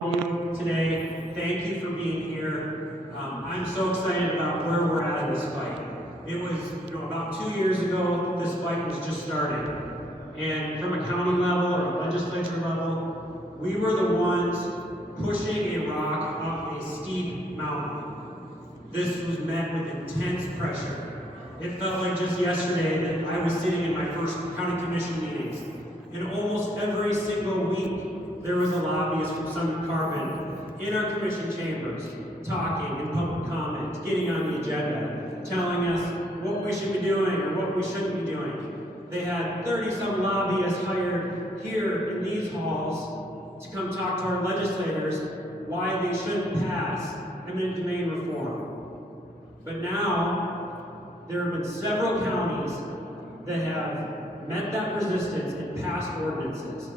You today. Thank you for being here. I'm so excited about where we're at in this fight. It was, about 2 years ago this fight was just started, and from a county level or a legislature level, we were the ones pushing a rock up a steep mountain. This was met with intense pressure. It felt like just yesterday that I was sitting in my first county commission meetings, and almost every single week there was a lobbyist from Summit Carbon in our commission chambers, talking in public comment, getting on the agenda, telling us what we should be doing or what we shouldn't be doing. They had 30-some lobbyists hired here in these halls to come talk to our legislators why they shouldn't pass eminent domain reform. But now, there have been several counties that have met that resistance and passed ordinances,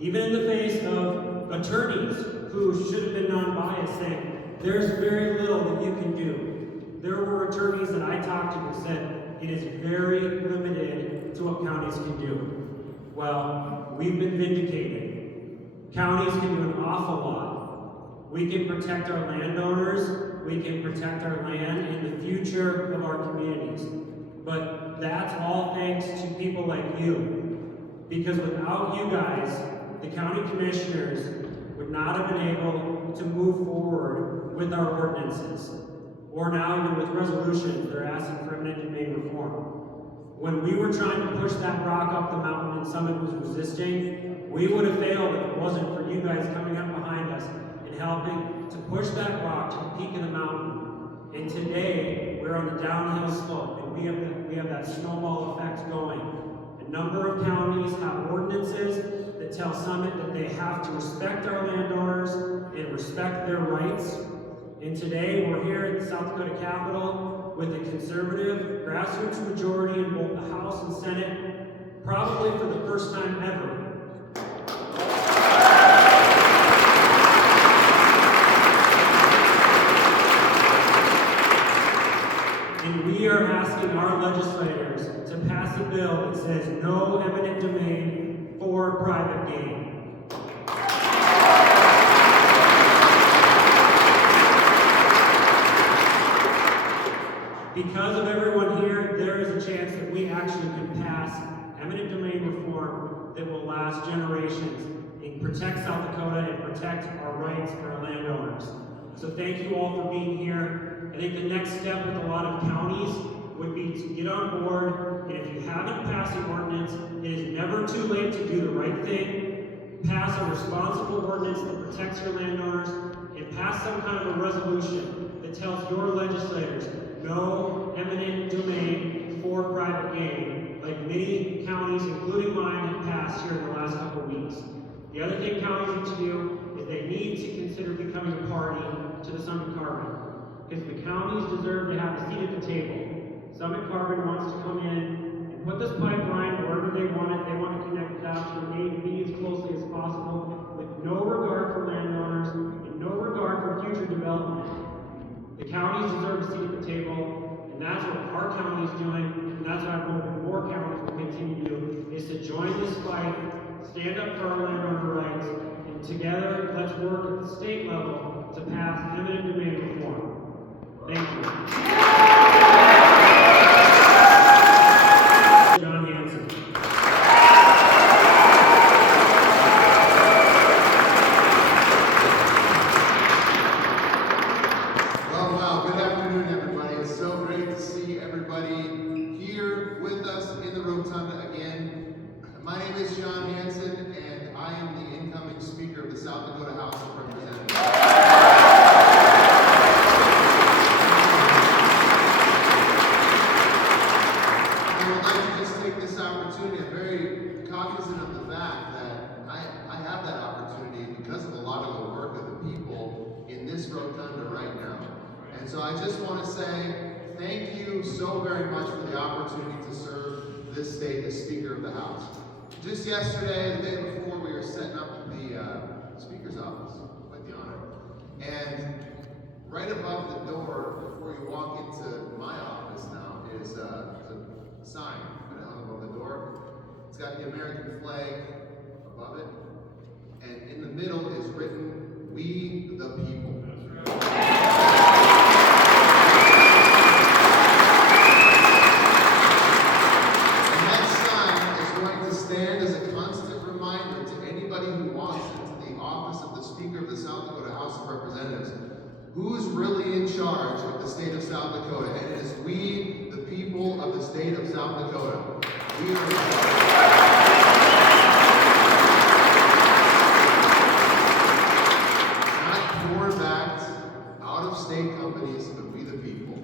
even in the face of attorneys who should have been non-biased, saying, there's very little that you can do. There were attorneys that I talked to that said, it is very limited to what counties can do. Well, we've been vindicated. Counties can do an awful lot. We can protect our landowners, we can protect our land and the future of our communities. But that's all thanks to people like you. Because without you guys, the county commissioners would not have been able to move forward with our ordinances, or now even with resolutions that are asking for eminent domain reform. When we were trying to push that rock up the mountain and Summit was resisting, we would have failed if it wasn't for you guys coming up behind us and helping to push that rock to the peak of the mountain. And today, we're on the downhill slope, and we have that snowball effect going. A number of counties have ordinances that tell Summit that they have to respect our landowners and respect their rights. And today, we're here at the South Dakota Capitol with a conservative grassroots majority in both the House and Senate, probably for the first time ever. And we are asking our legislators to pass a bill that says no eminent domain for private gain. Because of everyone here, there is a chance that we actually can pass eminent domain reform that will last generations and protect South Dakota and protect our rights for our landowners. So thank you all for being here. I think the next step with a lot of counties would be to get on board, and if you haven't passed the ordinance, it is never too late to do the right thing. Pass a responsible ordinance that protects your landowners, and pass some kind of a resolution that tells your legislators no eminent domain for private gain, like many counties, including mine, have passed here in the last couple of weeks. The other thing counties need to do is they need to consider becoming a party to the Summit Carbon, because the counties deserve to have a seat at the table. Summit Carbon wants to come in and put this pipeline wherever they want it. They want to connect down from A to B as closely as possible, with no regard for landowners and no regard for future development. The counties deserve a seat at the table, and that's what our county is doing, and that's what I'm hoping more counties will continue to do, is to join this fight, stand up for our landowner rights, and together, let's work at the state level to pass eminent domain reform. Thank you. John Hanson. Well, good afternoon, everybody. It's so great to see everybody here with us in the rotunda again. My name is John Hanson, and I am the incoming Speaker of the South Dakota House of Representatives. I would like to just take this opportunity. I'm very cognizant of the fact that I have that opportunity because of a lot of the work of the people in this rotunda right now. And so I just want to say thank you so very much for the opportunity to serve this state as Speaker of the House. Just yesterday, the day before, we were setting up the Speaker's office. Quite the honor. And right above the door, before you walk into my office now, is a sign that I hung above the door. It's got the American flag above it. And in the middle is written, "We Speaker of the South Dakota House of Representatives, who's really in charge of the state of South Dakota? And it is we, the people of the state of South Dakota. We are in charge. State companies, but we the people.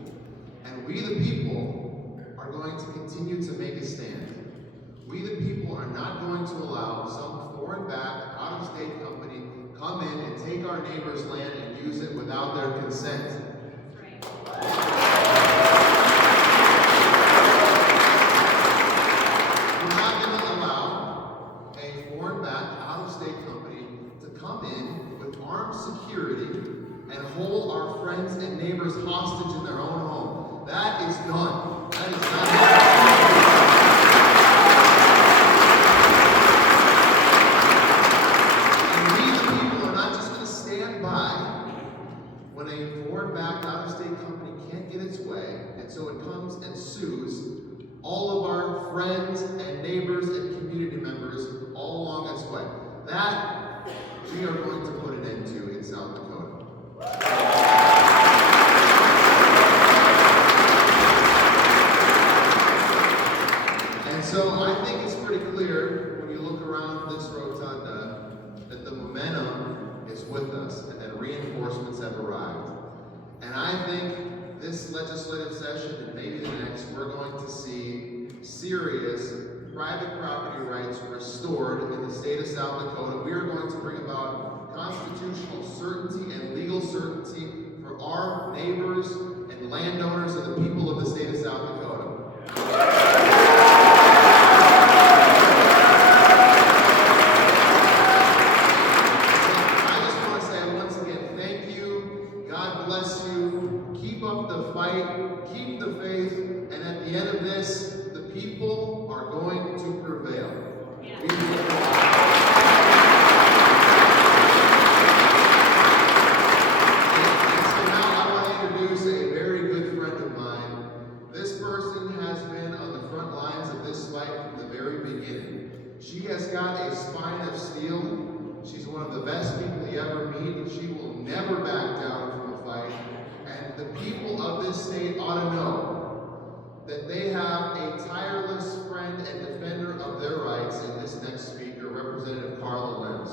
And we the people are going to continue to make a stand. We the people are not going to allow some foreign-backed, out-of-state company come in and take our neighbor's land and use it without their consent. We're not going to allow a foreign-backed, out-of-state company to come in with armed security and hold our friends and neighbors hostage in their own home. That is done. That is not And we the people are not just going to stand by when a foreign-backed out-of-state company can't get its way, and so it comes and sues all of our friends and neighbors and community members all along its way. That we are going to put an end to in South Dakota. And so I think it's pretty clear when you look around this rotunda that the momentum is with us and that reinforcements have arrived. And I think this legislative session and maybe the next, we're going to see serious private property rights restored in the state of South Dakota. We are going to bring about constitutional certainty and legal certainty for our neighbors and landowners and the people of the state of South Dakota. I just want to say once again, thank you. God bless you. Keep up the fight. Keep the faith. And at the end of this, the people are going to prevail. Yeah. She has got a spine of steel. She's one of the best people you ever meet. She will never back down from a fight. And the people of this state ought to know that they have a tireless friend and defender of their rights in this next speaker, Representative Carla Lenz.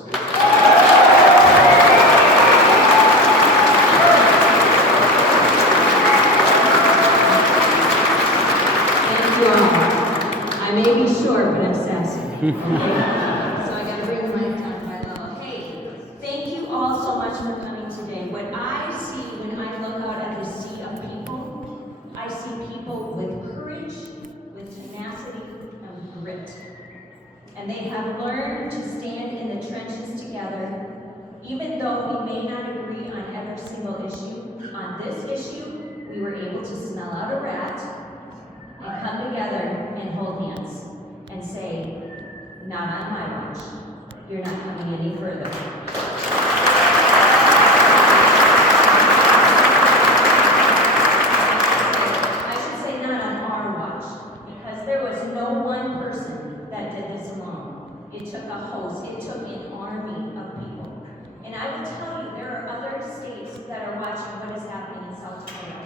Thank you all. I may be short, but I'm sassy. Okay? So I gotta bring the mic down to my level. Hey, thank you all so much for coming today. What I see when I look out at the sea of people, I see people with courage, with tenacity, and with grit. And they have learned to stand in the trenches together, even though we may not agree on every single issue. On this issue, we were able to smell out a rat and come together and hold hands and say, not on my watch. You're not coming any further. I should say not on our watch, because there was no one person that did this alone. It took a host, it took an army of people. And I will tell you, there are other states that are watching what is happening in South Dakota.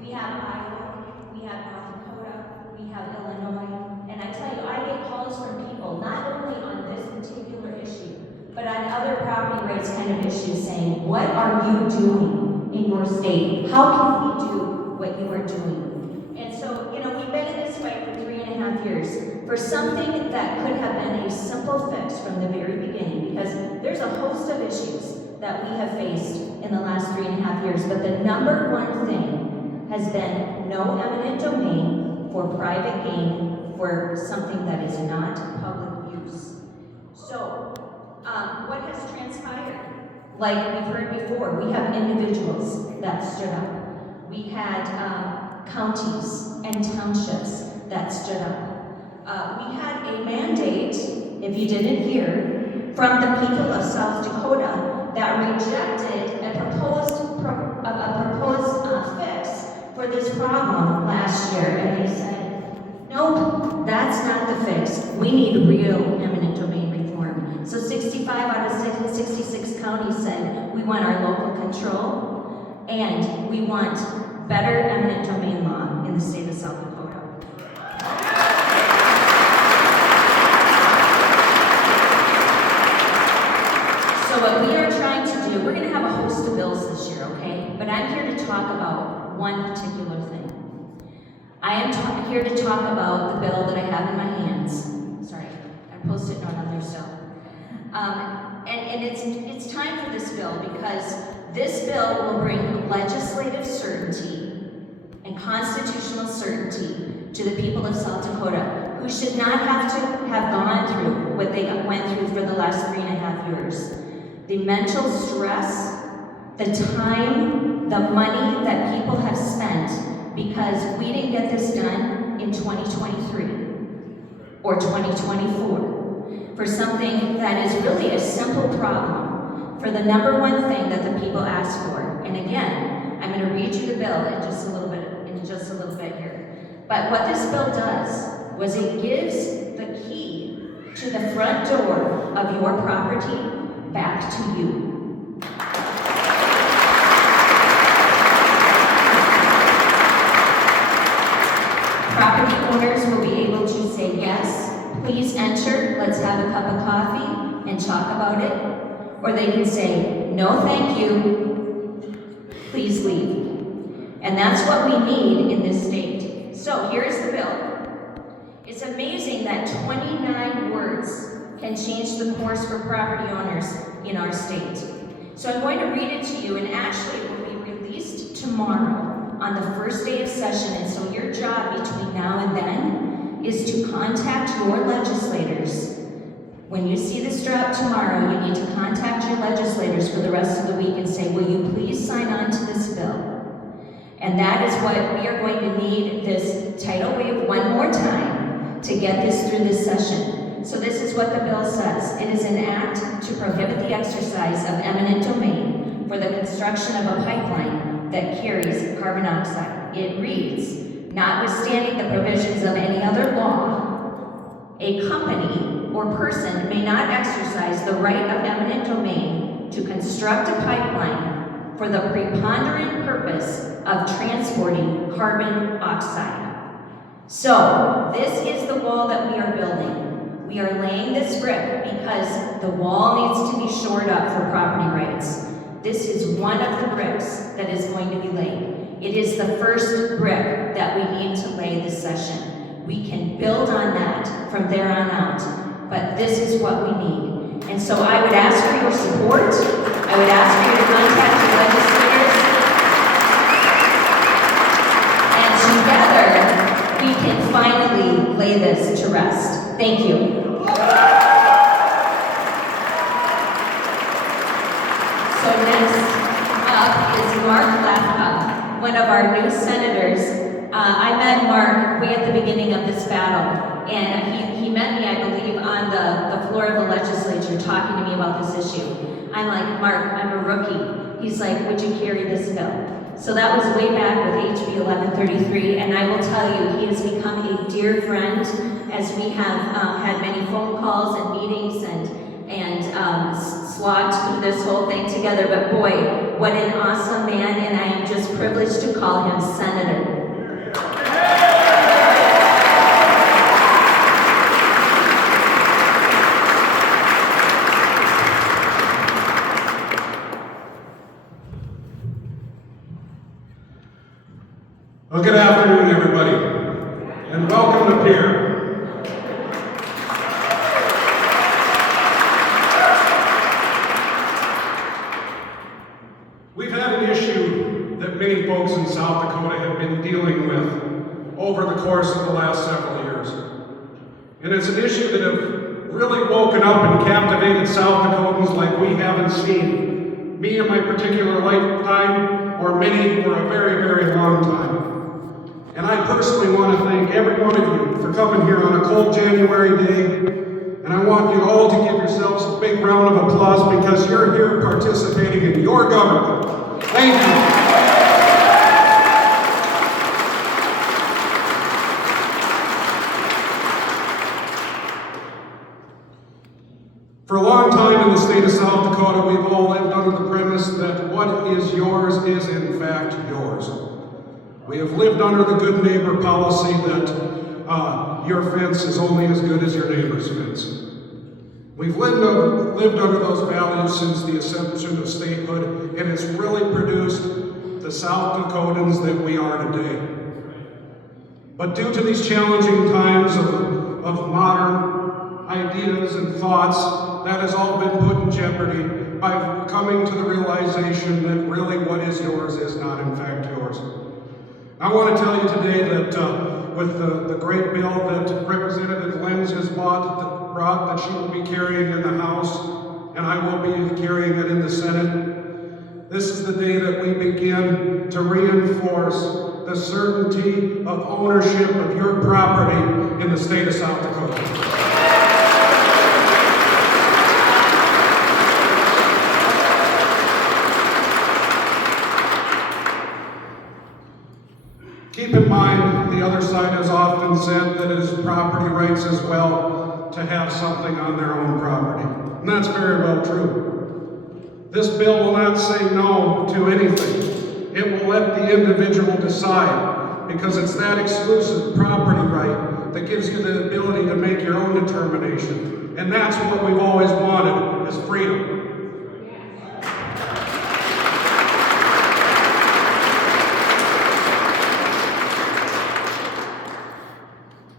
We have Iowa, we have North Dakota, we have Illinois, and I tell you, I get calls from people, not only on this particular issue, but on other property rights kind of issues saying, what are you doing in your state? How can we do what you are doing? And so, we've been in this fight for 3.5 years for something that could have been a simple fix from the very beginning, because there's a host of issues that we have faced in the last 3.5 years, but the number one thing has been no eminent domain for private gain for something that is not public use. So, what has transpired? Like we've heard before, we have individuals that stood up. We had counties and townships that stood up. We had a mandate, if you didn't hear, from the people of South Dakota that rejected a proposed fix for this problem last year, and they said, nope, that's not the fix. We need real eminent domain reform. So 65 out of 66 counties said, want our local control, and we want better eminent domain law in the state of South Dakota. So what we are trying to do, we're going to have a host of bills this year, okay? But I'm here to talk about one particular thing. I am here to talk about the bill that I have in my hands. Sorry, I posted note on there still. And it's time for this bill because this bill will bring legislative certainty and constitutional certainty to the people of South Dakota, who should not have to have gone through what they went through for the last 3.5 years. The mental stress, the time, the money that people have spent because we didn't get this done in 2023 or 2024 for something that is really a simple problem, for the number one thing that the people ask for. And again, I'm going to read you the bill in just a little bit here. But what this bill does was it gives the key to the front door of your property back to you. Property owners will be able to say, yes, please enter, let's have a cup of coffee and talk about it. Or they can say, no thank you, please leave. And that's what we need in this state. So here's the bill. It's amazing that 29 words can change the course for property owners in our state. So I'm going to read it to you, and actually it will be released tomorrow on the first day of session. And so your job between now and then is to contact your legislators. When you see this drop tomorrow, you need to contact your legislators for the rest of the week and say, will you please sign on to this bill? And that is what we are going to need this tidal wave one more time to get this through this session. So this is what the bill says. It is an act to prohibit the exercise of eminent domain for the construction of a pipeline that carries carbon dioxide. It reads, notwithstanding the provisions of any other law, a company or person may not exercise the right of eminent domain to construct a pipeline for the preponderant purpose of transporting carbon dioxide. So, this is the wall that we are building. We are laying this brick because the wall needs to be shored up for property rights. This is one of the bricks that is going to be laid. It is the first brick that we need to lay this session. We can build on that from there on out, but this is what we need. And so I would ask for your support. I would ask for you to contact your legislators. And together, we can finally lay this to rest. Thank you. So next up is Mark Lafka, one of our new senators. I met Mark way at the beginning of this battle, and he met me, I believe, on the floor of the legislature talking to me about this issue. I'm like, Mark, I'm a rookie. He's like, would you carry this bill? So that was way back with HB 1133, and I will tell you, he has become a dear friend as we have had many phone calls and meetings and slogged through this whole thing together. But boy, what an awesome man, and I am just privileged to call him Senator. Well, good afternoon, everybody, and welcome to Pier. We've had an issue that many folks in South Dakota have been dealing with over the course of the last several years. And it's an issue that have really woken up and captivated South Dakotans like we haven't seen, me in my particular lifetime, or many for a very, very long time. And I personally want to thank every one of you for coming here on a cold January day. And I want you all to give yourselves a big round of applause because you're here participating in your government. Thank you. For a long time in the state of South Dakota, we've all lived under the premise that what is yours is in fact yours. We have lived under the good neighbor policy that your fence is only as good as your neighbor's fence. We've lived under those values since the assumption of statehood, and it's really produced the South Dakotans that we are today. But due to these challenging times of modern ideas and thoughts, that has all been put in jeopardy by coming to the realization that really what is yours is not in fact yours. I want to tell you today that with the great bill that Representative Lenz has brought that she will be carrying in the House, and I will be carrying it in the Senate, this is the day that we begin to reinforce the certainty of ownership of your property in the state of South Dakota. Keep in mind, the other side has often said that it is property rights as well to have something on their own property. And that's very well true. This bill will not say no to anything. It will let the individual decide, because it's that exclusive property right that gives you the ability to make your own determination. And that's what we've always wanted, is freedom.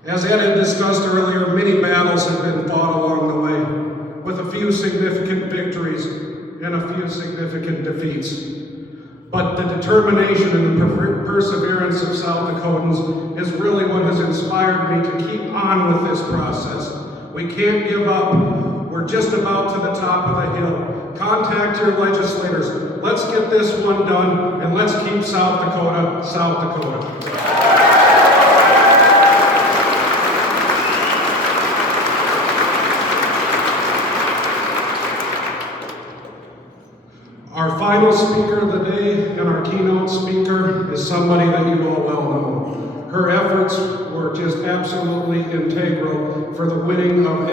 As Ed had discussed earlier, many battles have been fought along the way, with a few significant victories and a few significant defeats. But the determination and the perseverance of South Dakotans is really what has inspired me to keep on with this process. We can't give up. We're just about to the top of the hill. Contact your legislators. Let's get this one done, and let's keep South Dakota, South Dakota. Our final speaker of the day and our keynote speaker is somebody that you all well know. Her efforts were just absolutely integral for the winning of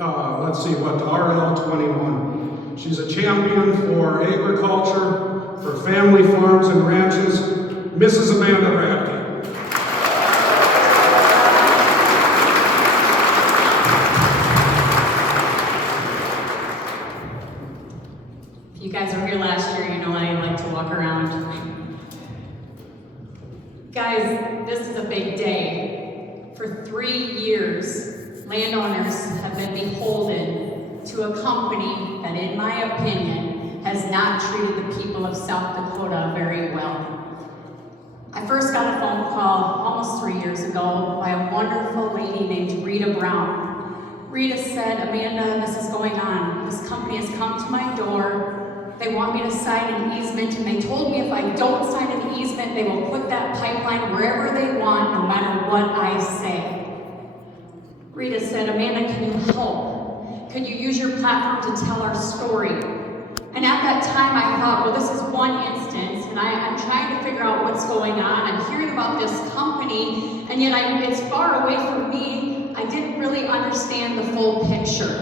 RL 21. She's a champion for agriculture, for family farms and ranches, Mrs. Amanda Radke. You guys were here last year, you know I like to walk around. Guys, this is a big day. For 3 years, landowners have been beholden to a company that, in my opinion, has not treated the people of South Dakota very well. I first got a phone call almost 3 years ago by a wonderful lady named Rita Brown. Rita said, Amanda, this is going on. This company has come to my door. They want me to sign an easement, and they told me if I don't sign an easement, they will put that pipeline wherever they want, no matter what I say. Rita said, Amanda, can you help? Could you use your platform to tell our story? And at that time, I thought, well, this is one instance, and I'm trying to figure out what's going on. I'm hearing about this company, and yet it's far away from me. I didn't really understand the full picture.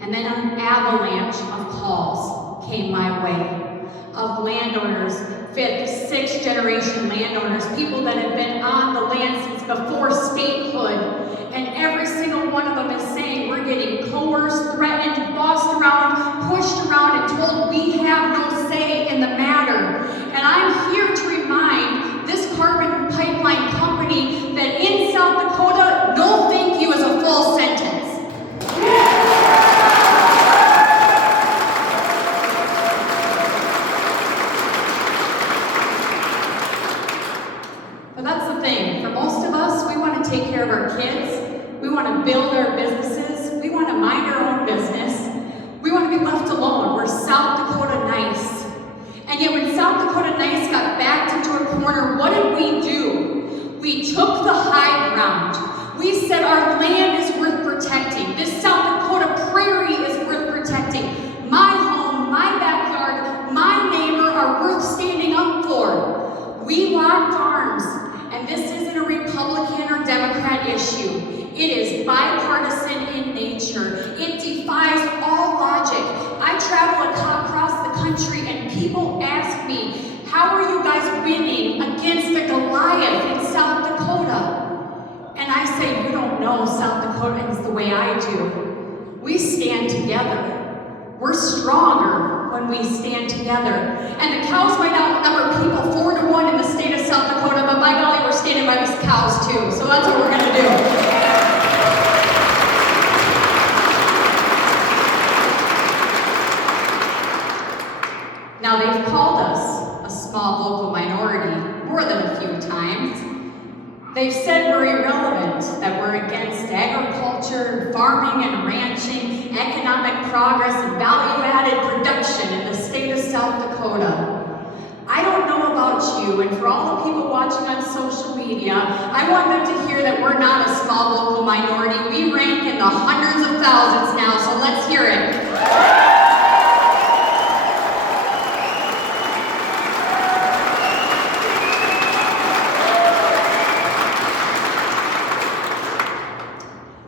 And then an avalanche of calls came my way of landowners, 5th, 6th generation landowners, people that have been on the land since before statehood, and every single one of them is saying we're getting coerced, threatened, bossed around, pushed around, and told we have no say in the matter. And I'm here to remind this carbon pipeline company that in South Dakota, no thank you is a full sentence. But that's the thing, for most of us, we want to take care of our kids, we want to build our businesses, we want to mind our own business, we want to be left alone. We're South Dakota nice. And yet when South Dakota nice got backed into a corner, what did we do? We took the high ground. We said our land is worth protecting. This South Dakota prairie is worth protecting. My home, my backyard, my neighbor are worth standing up for. We locked arms. And this isn't a Republican or Democrat issue. It is bipartisan in nature. It defies all logic. I travel across the country and people ask me, how are you guys winning against the Goliath in South Dakota? And I say, you don't know South Dakotans the way I do. We stand together. We're stronger when we stand together. And the cows might outnumber people 4-1 in the state of South Dakota, but by golly, we're standing by these cows too. So that's what we're going to do. Now, they've called us a small vocal minority more than a few times. They've said we're irrelevant, that we're against agriculture, farming and ranching, economic progress, and value-added production in the state of South Dakota. I don't know about you, and for all the people watching on social media, I want them to hear that we're not a small vocal minority. We rank in the hundreds of thousands now, so let's hear it.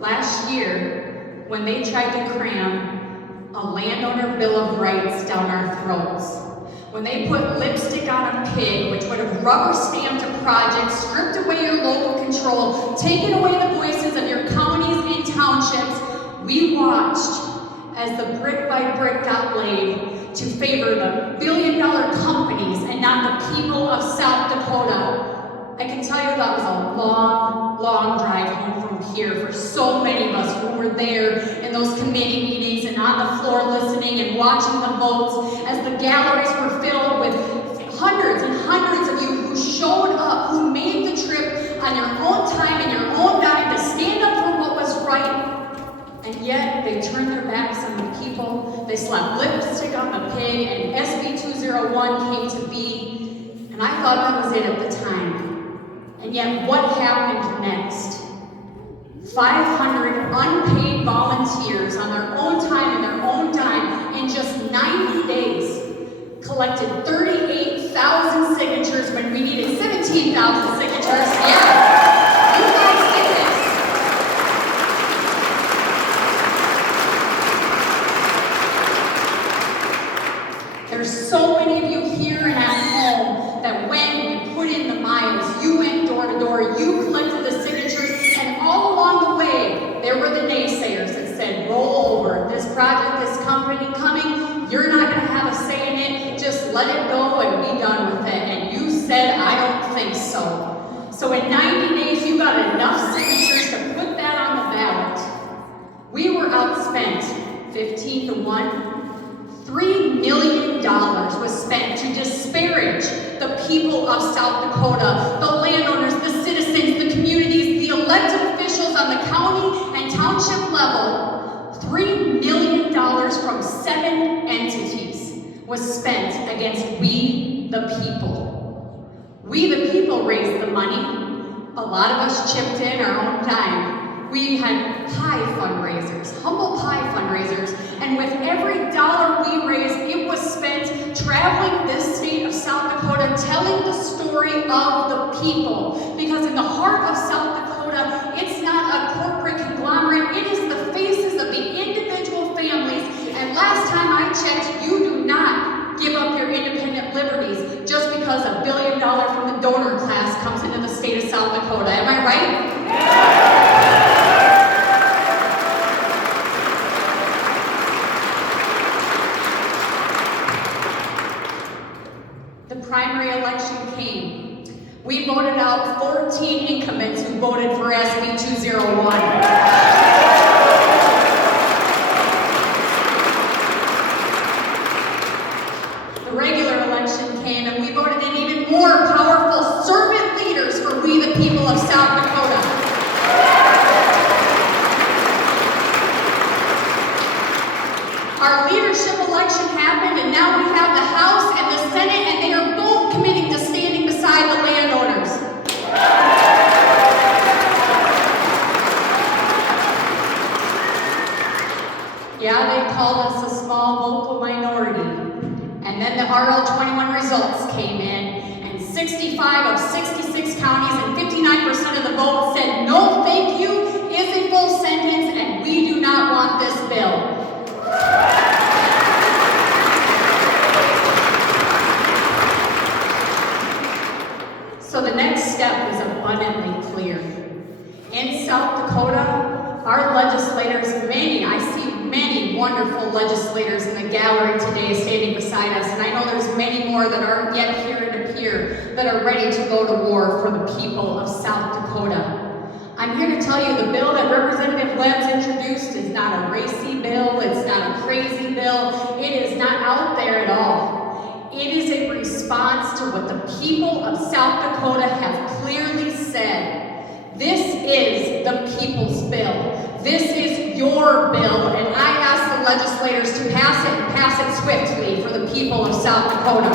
Last year, when they tried to cram a landowner bill of rights down our throats, when they put lipstick on a pig, which would have rubber stamped a project, stripped away your local control, taken away the voices of your counties and townships, we watched as the brick by brick got laid to favor the billion-dollar companies and not the people of South Dakota. I can tell you that was a long, long drive home from here for so many of us who were there in those committee meetings and on the floor listening and watching the votes as the galleries were filled with hundreds and hundreds of you who showed up, who made the trip on your own time and your own dime to stand up for what was right. And yet they turned their backs on the people. They slapped lipstick on the pig, and SB 201 came to be. And I thought that was it at the time. And yet, what happened next? 500 unpaid volunteers on their own time and their own dime in just 90 days collected 38,000 signatures when we needed 17,000 signatures. Yeah, you guys did this. There's so many of you here and at home that when you put in the miles, you went door to door, you collected the signatures, and all along the way, there were the naysayers that said, roll over, this project, this company coming, you're not going to have a say in it, just let it go and be done with it. And you said, I don't think so. So in 90 days, you got enough signatures to put that on the ballot. We were outspent 15-1. $3 million was spent to disparage the people of South Dakota, the landowners, the citizens, the communities, the elected officials on the county and township level. $3 million from 7 entities was spent against we the people. We the people raised the money. A lot of us chipped in our own dime. We had pie fundraisers, humble pie fundraisers, and with every dollar we raised, it was spent traveling this state of South Dakota, telling the story of the people. Because in the heart of South Dakota, it's not a corporate conglomerate, it is the faces of the individual families. And last time I checked, you do not give up your independent liberties just because $1 billion from the donor class comes into the state of South Dakota. Am I right? The primary election came. We voted out 14 incumbents who voted for SB 201. The regular election came and we voted in even more powerful servant leaders for we the people of South Dakota. Our leadership election happened and now we have the House and the Senate and they are both committing to standing beside the landowners. Yeah, they called us a small vocal minority. And then the RL21 results came in, and 65 of 66 counties and 59% of the vote said no thank you is a full sentence and we do not want this bill. there's many more that aren't yet here and appear that are ready to go to war for the people of South Dakota. I'm here to tell you the bill that Representative Webb's introduced is not a racy bill, it's not a crazy bill, it is not out there at all. It is a response to what the people of South Dakota have clearly said. This is the people's bill. This is your bill, and I ask the legislators to pass it and pass it swiftly for the people of South Dakota.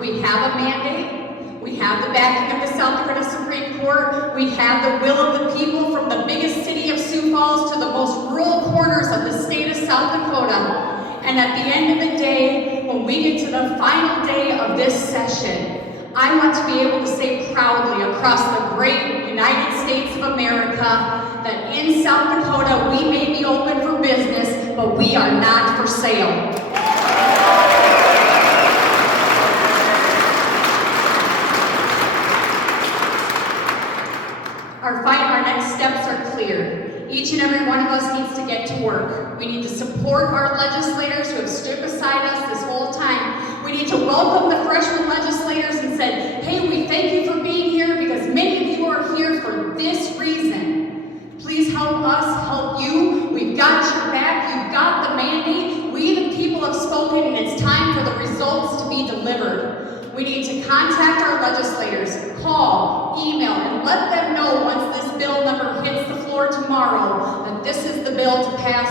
We have a mandate. We have the backing of the South Dakota Supreme Court. We have the will of the people from the biggest city of Sioux Falls to the most rural corners of the state of South Dakota. And at the end of the day, when we get to the final day of this session, I want to be able to say proudly across the great United States of America that in South Dakota we may be open for business, but we are not for sale. Our next steps are clear. Each and every one of us needs to get to work. We need to support our legislators who have stood beside us this whole time. We need to welcome the freshman legislators and said, hey, we thank you for being here because many of you are here for this reason. Please help us help you. We've got your back. You've got the mandate. We the people have spoken, and it's time for the results to be delivered. We need to contact our legislators, call, email, and let them know once this bill number hits the floor tomorrow that this is the bill to pass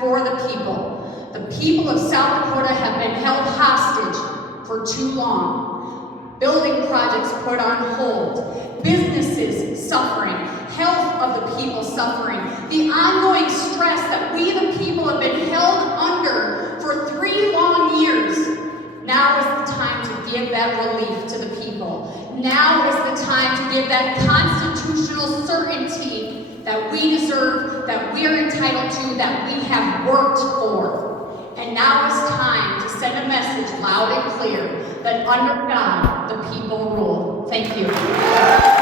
for the people. The people of South Dakota have been held hostage for too long. Building projects put on hold, businesses suffering, health of the people suffering, the ongoing stress that we the people have been held under for 3 long years. Now is the time to give that relief to the people. Now is the time to give that constitutional certainty that we deserve, that we are entitled to, that we have worked for. And now is time to send a message loud and clear that under God, the people rule. Thank you.